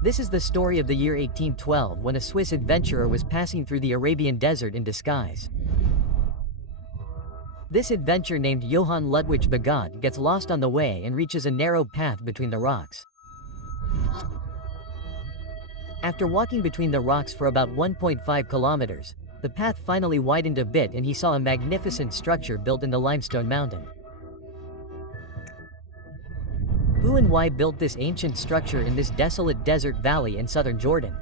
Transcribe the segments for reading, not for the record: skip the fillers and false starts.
This is the story of the year 1812 when a Swiss adventurer was passing through the Arabian desert in disguise. This adventurer named Johann Ludwig Bagot gets lost on the way and reaches a narrow path between the rocks. After walking between the rocks for about 1.5 kilometers, the path finally widened a bit and he saw a magnificent structure built in the limestone mountain. Who and why built this ancient structure in this desolate desert valley in southern Jordan?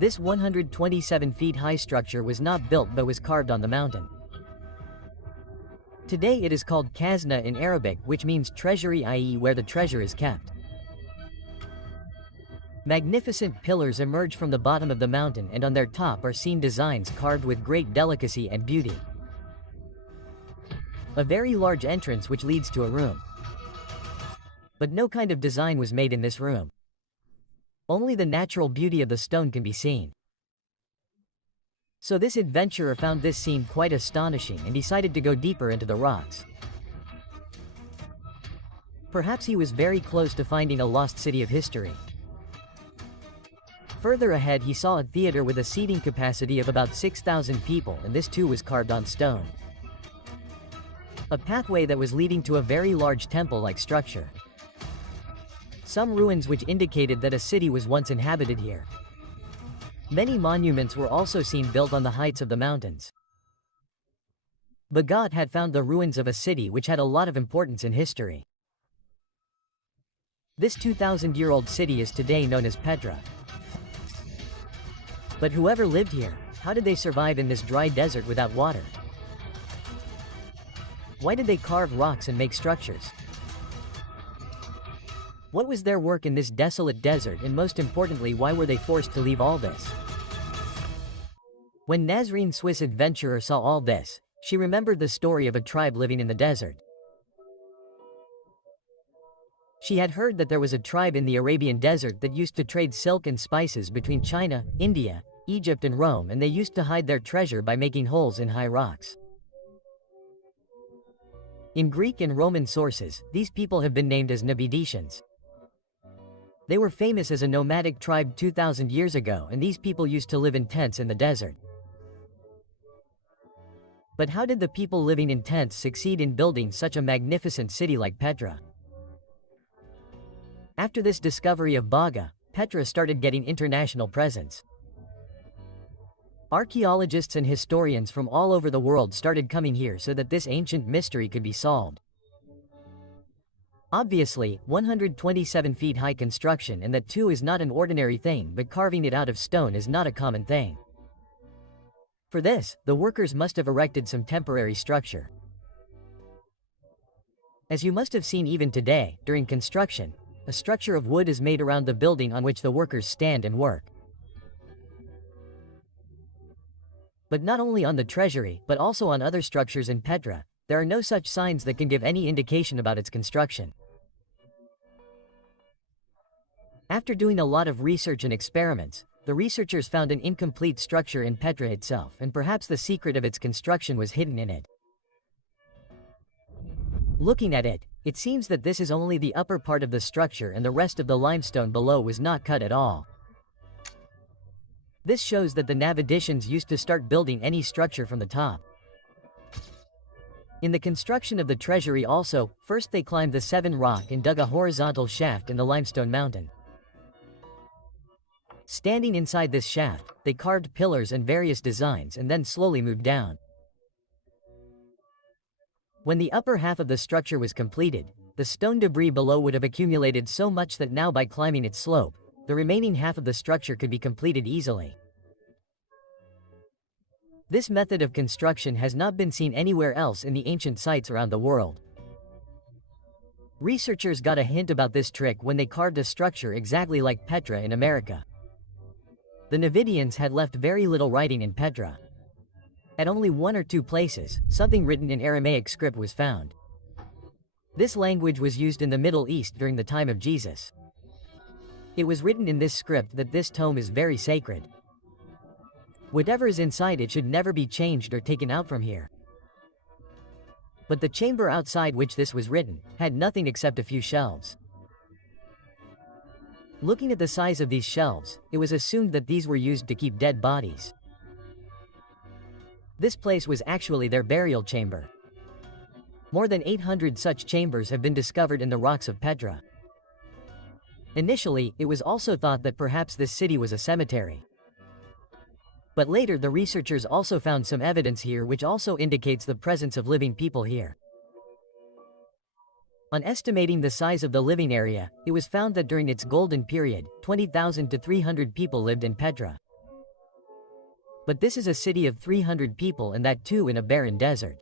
This 127 feet high structure was not built but was carved on the mountain. Today it is called Khazna in Arabic, which means treasury, i.e. where the treasure is kept. Magnificent pillars emerge from the bottom of the mountain and on their top are seen designs carved with great delicacy and beauty. A very large entrance which leads to a room. But no kind of design was made in this room. Only the natural beauty of the stone can be seen. So this adventurer found this scene quite astonishing and decided to go deeper into the rocks. Perhaps he was very close to finding a lost city of history. Further ahead he saw a theater with a seating capacity of about 6,000 people, and this too was carved on stone. A pathway that was leading to a very large temple-like structure. Some ruins which indicated that a city was once inhabited here. Many monuments were also seen built on the heights of the mountains. Bagot had found the ruins of a city which had a lot of importance in history. This 2,000-year-old city is today known as Petra. But whoever lived here, how did they survive in this dry desert without water? Why did they carve rocks and make structures? What was their work in this desolate desert, and most importantly, why were they forced to leave all this? When Nazreen, Swiss adventurer, saw all this, she remembered the story of a tribe living in the desert. She had heard that there was a tribe in the Arabian desert that used to trade silk and spices between China, India, Egypt and Rome, and they used to hide their treasure by making holes in high rocks. In Greek and Roman sources, these people have been named as Nabedicians. They were famous as a nomadic tribe 2,000 years ago, and these people used to live in tents in the desert. But how did the people living in tents succeed in building such a magnificent city like Petra? After this discovery of Baga, Petra started getting international presence. Archaeologists and historians from all over the world started coming here so that this ancient mystery could be solved. Obviously, 127 feet high construction, and that too is not an ordinary thing, but carving it out of stone is not a common thing. For this, the workers must have erected some temporary structure. As you must have seen even today, during construction, a structure of wood is made around the building on which the workers stand and work. But not only on the treasury, but also on other structures in Petra, there are no such signs that can give any indication about its construction. After doing a lot of research and experiments, the researchers found an incomplete structure in Petra itself, and perhaps the secret of its construction was hidden in it. Looking at it, it seems that this is only the upper part of the structure and the rest of the limestone below was not cut at all. This shows that the Nabedicians used to start building any structure from the top. In the construction of the treasury also, first they climbed the 7 rock and dug a horizontal shaft in the limestone mountain. Standing inside this shaft, they carved pillars and various designs and then slowly moved down. When the upper half of the structure was completed, the stone debris below would have accumulated so much that now by climbing its slope, the remaining half of the structure could be completed easily. This method of construction has not been seen anywhere else in the ancient sites around the world. Researchers got a hint about this trick when they carved a structure exactly like Petra in America. The Navidians had left very little writing in Petra. At only 1 or 2 places, something written in Aramaic script was found. This language was used in the Middle East during the time of Jesus. It was written in this script that this tome is very sacred. Whatever is inside it should never be changed or taken out from here. But the chamber outside which this was written had nothing except a few shelves. Looking at the size of these shelves, it was assumed that these were used to keep dead bodies. This place was actually their burial chamber. More than 800 such chambers have been discovered in the rocks of Petra. Initially, it was also thought that perhaps this city was a cemetery. But later the researchers also found some evidence here which also indicates the presence of living people here. On estimating the size of the living area, it was found that during its golden period, 20,000 to 300 people lived in Petra. But this is a city of 300 people, and that too in a barren desert.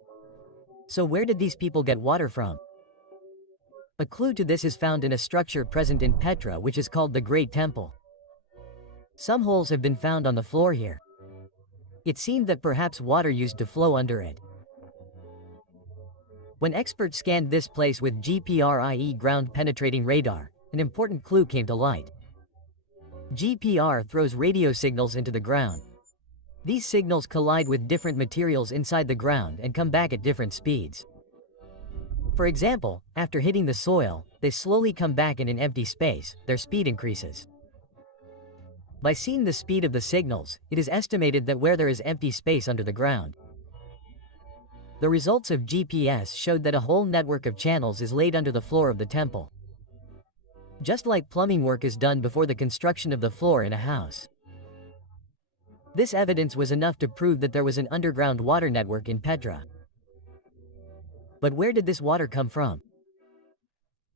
So where did these people get water from? A clue to this is found in a structure present in Petra which is called the Great Temple. Some holes have been found on the floor here. It seemed that perhaps water used to flow under it. When experts scanned this place with GPRIE ground-penetrating radar, an important clue came to light. GPR throws radio signals into the ground. These signals collide with different materials inside the ground and come back at different speeds. For example, after hitting the soil, they slowly come back in an empty space, their speed increases. By seeing the speed of the signals, it is estimated that where there is empty space under the ground. The results of GPS showed that a whole network of channels is laid under the floor of the temple. Just like plumbing work is done before the construction of the floor in a house. This evidence was enough to prove that there was an underground water network in Petra. But where did this water come from?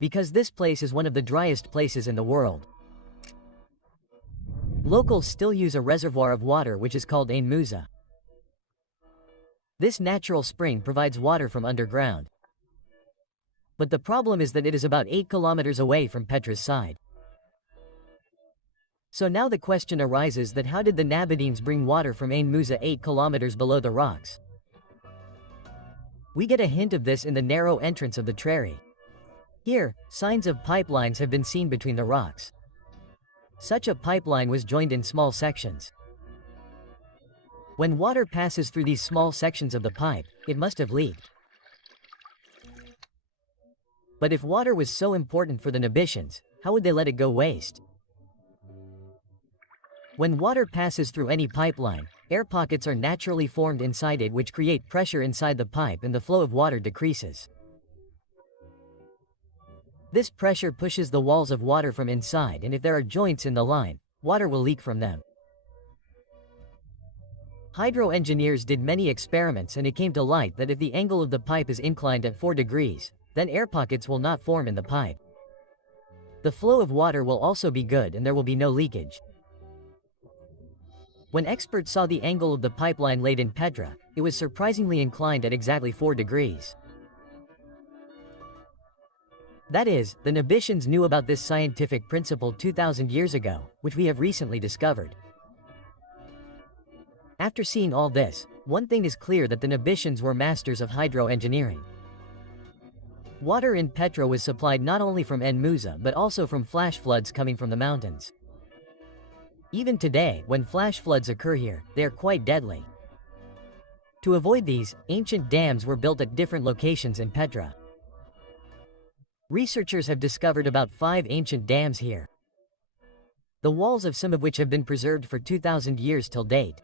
Because this place is one of the driest places in the world. Locals still use a reservoir of water which is called Ain Musa. This natural spring provides water from underground. But the problem is that it is about 8 kilometers away from Petra's side. So now the question arises that how did the Nabateans bring water from Ain Musa 8 kilometers below the rocks? We get a hint of this in the narrow entrance of the Trary. Here, signs of pipelines have been seen between the rocks. Such a pipeline was joined in small sections. When water passes through these small sections of the pipe, it must have leaked. But if water was so important for the Nabateans, how would they let it go waste? When water passes through any pipeline, air pockets are naturally formed inside it which create pressure inside the pipe and the flow of water decreases. This pressure pushes the walls of water from inside, and if there are joints in the line, water will leak from them. Hydro engineers did many experiments and it came to light that if the angle of the pipe is inclined at 4 degrees, then air pockets will not form in the pipe. The flow of water will also be good and there will be no leakage. When experts saw the angle of the pipeline laid in Petra, it was surprisingly inclined at exactly 4 degrees. That is, the Nabateans knew about this scientific principle 2,000 years ago, which we have recently discovered. After seeing all this, one thing is clear that the Nabateans were masters of hydro-engineering. Water in Petra was supplied not only from Ain Musa but also from flash floods coming from the mountains. Even today, when flash floods occur here, they are quite deadly. To avoid these, ancient dams were built at different locations in Petra. Researchers have discovered about 5 ancient dams here. The walls of some of which have been preserved for 2,000 years till date.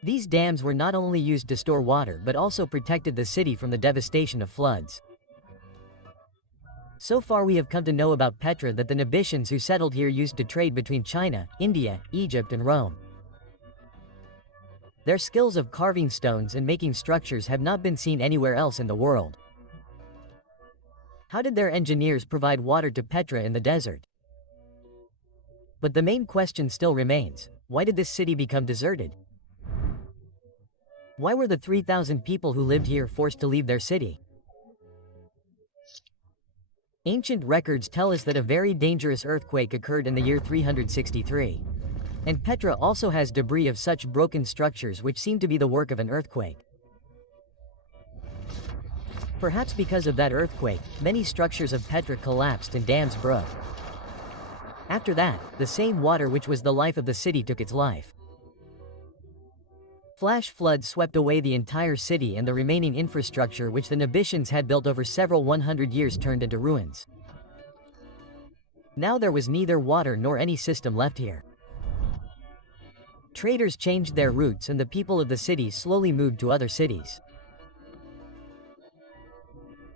These dams were not only used to store water but also protected the city from the devastation of floods. So far we have come to know about Petra that the Nabateans who settled here used to trade between China, India, Egypt and Rome. Their skills of carving stones and making structures have not been seen anywhere else in the world. How did their engineers provide water to Petra in the desert? But the main question still remains, why did this city become deserted? Why were the 3,000 people who lived here forced to leave their city? Ancient records tell us that a very dangerous earthquake occurred in the year 363. And Petra also has debris of such broken structures which seem to be the work of an earthquake. Perhaps because of that earthquake, many structures of Petra collapsed and dams broke. After that, the same water which was the life of the city took its life. Flash floods swept away the entire city and the remaining infrastructure which the Nabateans had built over several 100 years turned into ruins. Now there was neither water nor any system left here. Traders changed their routes and the people of the city slowly moved to other cities.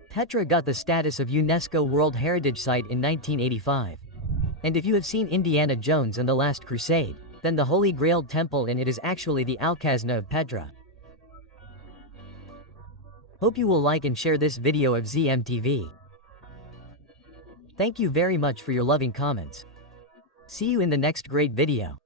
Petra got the status of UNESCO World Heritage Site in 1985. And if you have seen Indiana Jones and the Last Crusade, then the Holy Grail Temple in it is actually the Alcazna of Petra. Hope you will like and share this video of ZMTV. Thank you very much for your loving comments. See you in the next great video.